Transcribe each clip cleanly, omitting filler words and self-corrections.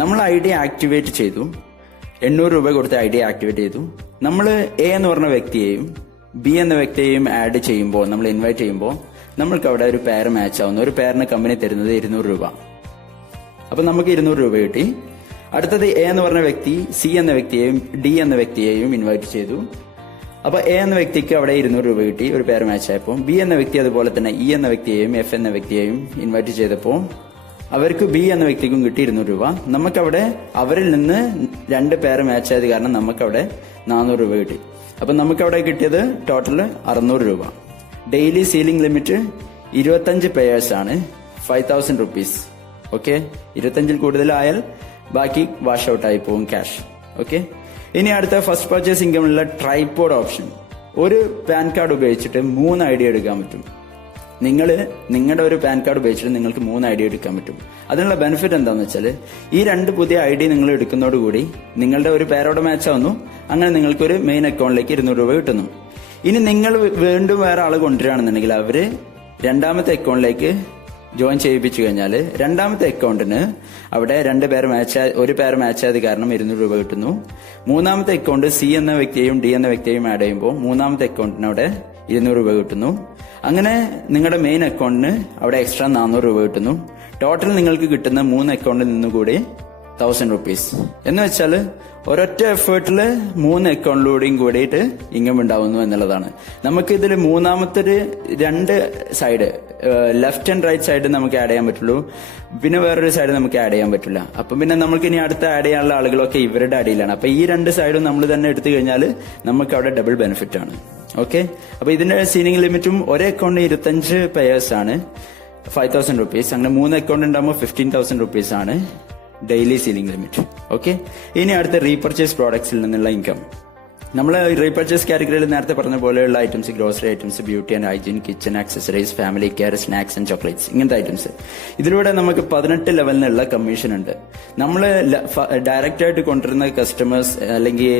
നമ്മൾ idea activate ചെയ്തു, 800 രൂപ കൊടുത്ത് ഐഡിയ ആക്ടിവേറ്റ് ചെയ്തു. നമ്മൾ എ എന്ന് പറഞ്ഞ വ്യക്തിയെയും ബി എന്ന വ്യക്തിയെയും ആഡ് ചെയ്യുമ്പോൾ, നമ്മൾ ഇൻവൈറ്റ് ചെയ്യുമ്പോൾ നമ്മൾക്ക് അവിടെ ഒരു പെയർ മാച്ച് ആവുന്നു. ഒരു പെയറിന് കമ്പനി തരുന്നത് 200 രൂപ. അപ്പൊ നമുക്ക് 200 രൂപ കിട്ടി. അടുത്തത് എ എന്ന് പറഞ്ഞ വ്യക്തി സി എന്ന വ്യക്തിയെയും ഡി എന്ന വ്യക്തിയെയും ഇൻവൈറ്റ് ചെയ്തു. അപ്പൊ എ എന്ന വ്യക്തിക്ക് അവിടെ 200 രൂപ കിട്ടി, ഒരു പെയർ മാച്ച് ആയപ്പോൾ. ബി എന്ന വ്യക്തി അതുപോലെ തന്നെ ഇ എന്ന വ്യക്തിയെയും എഫ് എന്ന വ്യക്തിയെയും ഇൻവൈറ്റ് ചെയ്തപ്പോൾ അവർക്ക് ബി എന്ന വ്യക്തിക്കും കിട്ടി 200 രൂപ. നമുക്കവിടെ അവരിൽ നിന്ന് 2 പേര് മാച്ച് ആയത് കാരണം നമുക്കവിടെ 400 രൂപ കിട്ടി. അപ്പൊ നമുക്കവിടെ കിട്ടിയത് ടോട്ടൽ 600 രൂപ. ഡെയിലി സീലിംഗ് ലിമിറ്റ് 25 പേയേഴ്സ് ആണ്, 5000 റുപ്പീസ്. ഓക്കെ, 25-ൽ കൂടുതലായാൽ ബാക്കി വാഷ് ഔട്ട് ആയി പോകും ക്യാഷ്. ഓക്കെ, ഇനി അടുത്ത ഫസ്റ്റ് പർച്ചേസ് ഇൻകമുള്ള ട്രൈപോഡ് ഓപ്ഷൻ. ഒരു പാൻ കാർഡ് ഉപയോഗിച്ചിട്ട് 3 ഐഡിയ എടുക്കാൻ പറ്റും. നിങ്ങളുടെ ഒരു പാൻ കാർഡ് ഉപയോഗിച്ചിട്ട് നിങ്ങൾക്ക് 3 ഐഡിയ എടുക്കാൻ പറ്റും. അതിനുള്ള ബെനിഫിറ്റ് എന്താണെന്ന് വെച്ചാൽ ഈ 2 പുതിയ ഐഡിയ നിങ്ങൾ എടുക്കുന്നതോടുകൂടി നിങ്ങളുടെ ഒരു പേരോടെ മാച്ച് ആവുന്നു. അങ്ങനെ നിങ്ങൾക്ക് ഒരു മെയിൻ അക്കൗണ്ടിലേക്ക് 200 രൂപ കിട്ടുന്നു. ഇനി നിങ്ങൾ വീണ്ടും വേറെ ആള് കൊണ്ടുവരികയാണെന്നുണ്ടെങ്കിൽ അവര് രണ്ടാമത്തെ അക്കൗണ്ടിലേക്ക് ജോയിൻ ചെയ്യിപ്പിച്ചു കഴിഞ്ഞാൽ രണ്ടാമത്തെ അക്കൗണ്ടിന് അവിടെ 2 പേർ ഒരു പേർ മാച്ച് ആയത് കാരണം 200 രൂപ കിട്ടുന്നു. മൂന്നാമത്തെ അക്കൗണ്ട് സി എന്ന വ്യക്തിയെയും ഡി എന്ന വ്യക്തിയെയും ആഡ് ചെയ്യുമ്പോൾ മൂന്നാമത്തെ അക്കൗണ്ടിന് അവിടെ 200 രൂപ കിട്ടുന്നു. അങ്ങനെ നിങ്ങളുടെ മെയിൻ അക്കൗണ്ടിന് അവിടെ എക്സ്ട്രാ 400 രൂപ കിട്ടുന്നു. ടോട്ടൽ നിങ്ങൾക്ക് കിട്ടുന്ന 3 അക്കൗണ്ടിൽ നിന്നുകൂടി 1000 റുപ്പീസ്. എന്ന് വെച്ചാൽ ഒരൊറ്റ എഫേർട്ടിൽ 3 അക്കൗണ്ടിലൂടെയും കൂടിയിട്ട് ഇൻകം ഉണ്ടാവുന്നു എന്നുള്ളതാണ്. നമുക്ക് ഇതിൽ മൂന്നാമത്തെ 2 side, left and right side നമുക്ക് ആഡ് ചെയ്യാൻ പറ്റുള്ളൂ, പിന്നെ വേറൊരു സൈഡ് നമുക്ക് ആഡ് ചെയ്യാൻ പറ്റില്ല. അപ്പം പിന്നെ നമുക്ക് ഇനി അടുത്ത ആഡ് ചെയ്യാനുള്ള ആളുകളൊക്കെ ഇവരുടെ അടിയിലാണ്. അപ്പൊ ഈ 2 സൈഡും നമ്മൾ തന്നെ എടുത്തു കഴിഞ്ഞാൽ നമുക്ക് അവിടെ ഡബിൾ ബെനിഫിറ്റ് ആണ്. ഓക്കെ, അപ്പൊ ഇതിന്റെ സീലിംഗ് ലിമിറ്റും ഒരേ അക്കൗണ്ടിന് 25 പേയേഴ്സ് ആണ്, 5000 റുപ്പീസ്. അങ്ങനെ 3 അക്കൗണ്ട് ഉണ്ടാകുമ്പോൾ 15,000 റുപ്പീസ് ആണ് ഡെയിലി സീലിംഗ് ലിമിറ്റ്. ഓക്കെ, ഇനി അടുത്ത റീപർച്ചേസ് പ്രോഡക്ട്സിൽ നിന്നുള്ള ഇൻകം. നമ്മൾ റീപർച്ചേസ് കാറ്റഗറിയിൽ നേരത്തെ പറഞ്ഞ പോലെയുള്ള items, grocery items, beauty and hygiene, kitchen accessories, family care, snacks and chocolates, ഇങ്ങനത്തെ ഐറ്റംസ്. ഇതിലൂടെ നമുക്ക് 18 ലെവലിനുള്ള കമ്മീഷൻ ഉണ്ട്. നമ്മൾ ഡയറക്റ്റ് ആയിട്ട് കൊണ്ടുവരുന്ന കസ്റ്റമേഴ്സ് അല്ലെങ്കിൽ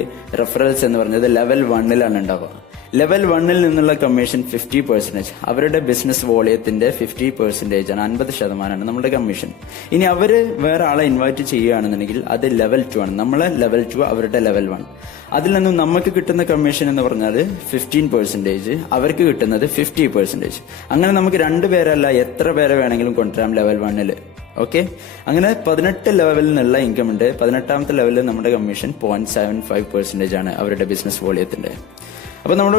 റെഫറൽസ് എന്ന് പറഞ്ഞത് ലെവൽ 1-ലാണ് ഉണ്ടാവുക. ലെവൽ 1-ൽ നിന്നുള്ള കമ്മീഷൻ 50%. അവരുടെ ബിസിനസ് വോളിയത്തിന്റെ 50% ആണ്, 50% നമ്മുടെ കമ്മീഷൻ. ഇനി അവര് വേറെ ആളെ ഇൻവൈറ്റ് ചെയ്യുകയാണെന്നുണ്ടെങ്കിൽ അത് ലെവൽ 2 ആണ്. നമ്മളെ ലെവൽ 2, അവരുടെ ലെവൽ 1. അതിൽ നിന്നും നമുക്ക് കിട്ടുന്ന കമ്മീഷൻ എന്ന് പറഞ്ഞാൽ 15%, അവർക്ക് കിട്ടുന്നത് 50%. അങ്ങനെ നമുക്ക് 2 പേരല്ല എത്ര പേരെ വേണമെങ്കിലും കൊണ്ടുവരാം ലെവൽ 1-ൽ. ഓക്കെ, അങ്ങനെ 18 ലെവലിൽ നിന്നുള്ള ഇൻകം ഉണ്ട്. 18ാമത്തെ ലെവലിൽ നമ്മുടെ കമ്മീഷൻ 0.75% ആണ് അവരുടെ ബിസിനസ് വോളിയത്തിന്റെ. അപ്പൊ നമ്മൾ